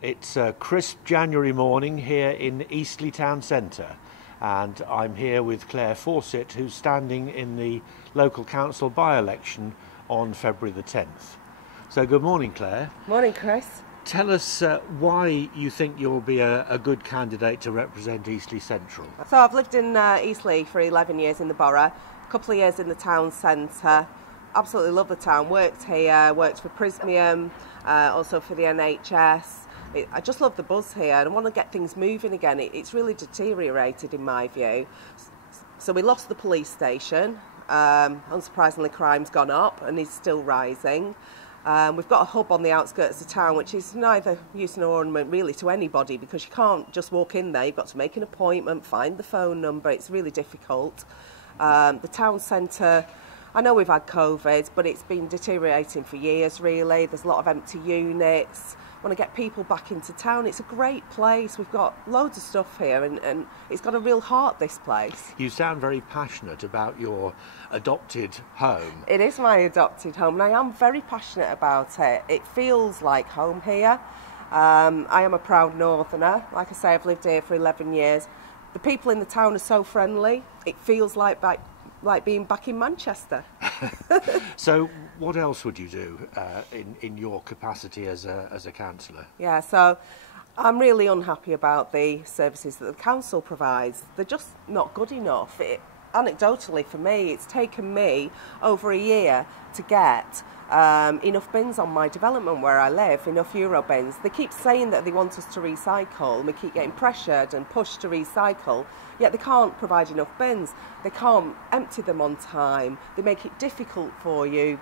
It's a crisp January morning here in Eastleigh Town Centre, and I'm here with Clare Fawcett, who's standing in the local council by-election on February the 10th. So good morning, Clare. Morning, Chris. Tell us why you think you'll be a good candidate to represent Eastleigh Central. So I've lived in Eastleigh for 11 years in the borough, a couple of years in the town centre. Absolutely love the town, worked here, worked for Prismium, also for the NHS. I just love the buzz here and I want to get things moving again. It's really deteriorated in my view. So we lost the police station. Unsurprisingly, crime's gone up and is still rising. We've got a hub on the outskirts of town which is neither use nor ornament really to anybody, because you can't just walk in there. You've got to make an appointment, find the phone number. It's really difficult. The town centre, I know we've had COVID, but it's been deteriorating for years really. There's a lot of empty units. Want to get people back into town. It's a great place. We've got loads of stuff here and it's got a real heart, this place. You sound very passionate about your adopted home. It is my adopted home and I am very passionate about it. It feels like home here. I am a proud northerner. Like I say, I've lived here for 11 years. The people in the town are so friendly. It feels like being back in Manchester. So what else would you do in your capacity as a councillor? Yeah, so I'm really unhappy about the services that the council provides. They're just not good enough. Anecdotally for me, it's taken me over a year to get enough bins on my development where I live, enough Euro bins. They keep saying that they want us to recycle and we keep getting pressured and pushed to recycle, yet they can't provide enough bins. They can't empty them on time. They make it difficult for you.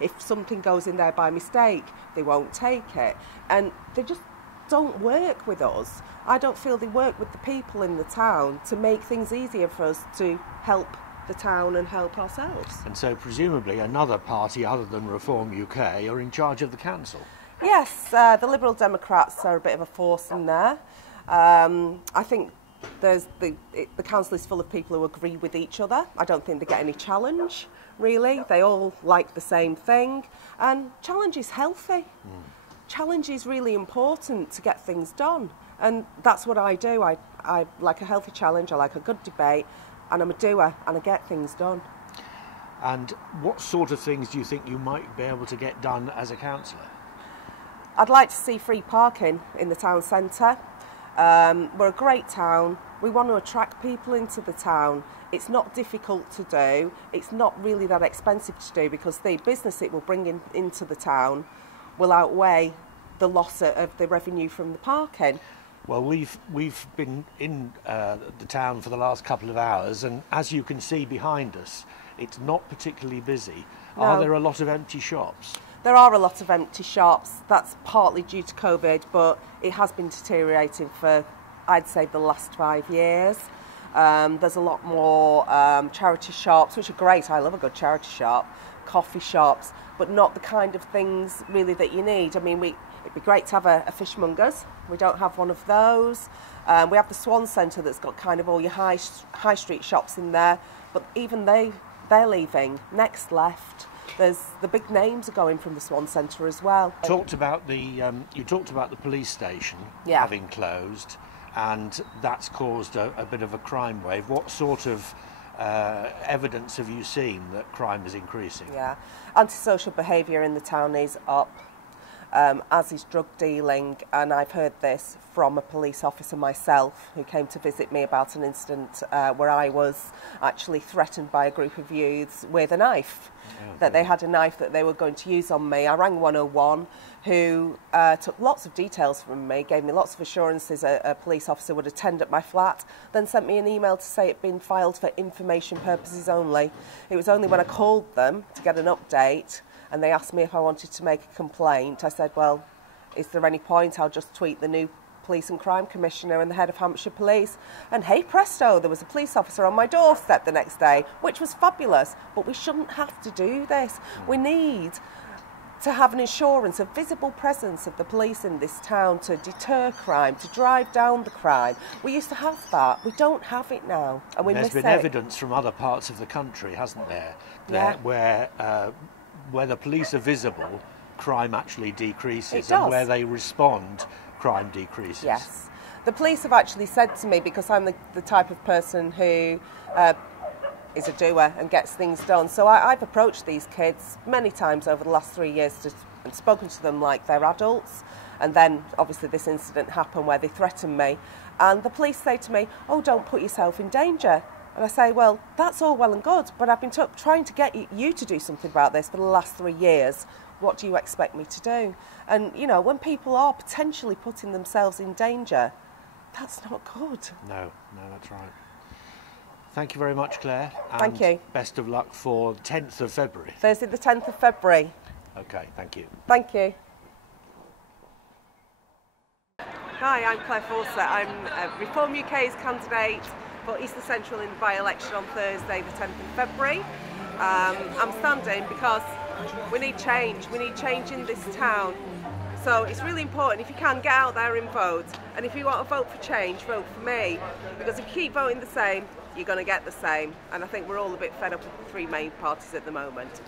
If something goes in there by mistake, they won't take it. And they just don't work with us. I don't feel they work with the people in the town to make things easier for us to help the town and help ourselves. And so presumably another party other than Reform UK are in charge of the council? Yes, the Liberal Democrats are a bit of a force in there. I think the council is full of people who agree with each other. I don't think they get any challenge, really. They all like the same thing. And challenge is healthy. Challenge is really important to get things done. And that's what I do. I like a healthy challenge, I like a good debate, and I'm a doer and I get things done. And what sort of things do you think you might be able to get done as a councillor? I'd like to see free parking in the town centre. We're a great town. We want to attract people into the town. It's not difficult to do. It's not really that expensive to do, because the business it will bring into the town will outweigh the loss of the revenue from the parking. Well, we've been in the town for the last couple of hours, and as you can see behind us, it's not particularly busy. No. Are there a lot of empty shops? There are a lot of empty shops. That's partly due to COVID, but it has been deteriorating for, I'd say, the last 5 years. There's a lot more charity shops, which are great. I love a good charity shop. Coffee shops, but not the kind of things really that you need. I mean, it'd be great to have a fishmonger's. We don't have one of those. We have the Swan Centre that's got kind of all your high street shops in there, but even they're leaving. Next left. There's the big names are going from the Swan Centre as well. You talked about the police station having closed, and that's caused a bit of a crime wave. What sort of evidence have you seen that crime is increasing? Yeah, antisocial behaviour in the town is up, as is drug dealing, and I've heard this from a police officer myself who came to visit me about an incident where I was actually threatened by a group of youths with a knife. That they had a knife that they were going to use on me. I rang 101, who took lots of details from me, gave me lots of assurances a police officer would attend at my flat, then sent me an email to say it'd been filed for information purposes only. It was only when I called them to get an update and they asked me if I wanted to make a complaint. I said, well, is there any point? I'll just tweet the new Police and Crime Commissioner and the head of Hampshire Police, and hey presto, there was a police officer on my doorstep the next day, which was fabulous. But we shouldn't have to do this. We need to have an assurance, a visible presence of the police in this town to deter crime, to drive down the crime. We used to have that. We don't have it now, and we miss it. There's been evidence from other parts of the country, hasn't there, where the police are visible, crime actually decreases, and where they respond, crime decreases. Yes. The police have actually said to me, because I'm the type of person who is a doer and gets things done, so I've approached these kids many times over the last 3 years and spoken to them like they're adults. And then obviously this incident happened where they threatened me, and the police say to me, "Oh, don't put yourself in danger." And I say, well, that's all well and good, but I've been trying to get you to do something about this for the last 3 years. What do you expect me to do? And, you know, when people are potentially putting themselves in danger, that's not good. No, that's right. Thank you very much, Claire. Thank you. Best of luck for 10th of February. Thursday the 10th of February. Okay, thank you. Thank you. Hi, I'm Clare Fawcett. I'm Reform UK's candidate for Eastleigh Central in the by-election on Thursday the 10th of February. I'm standing because we need change. We need change in this town. So it's really important, if you can, get out there and vote. And if you want to vote for change, vote for me. Because if you keep voting the same, you're going to get the same. And I think we're all a bit fed up with the three main parties at the moment.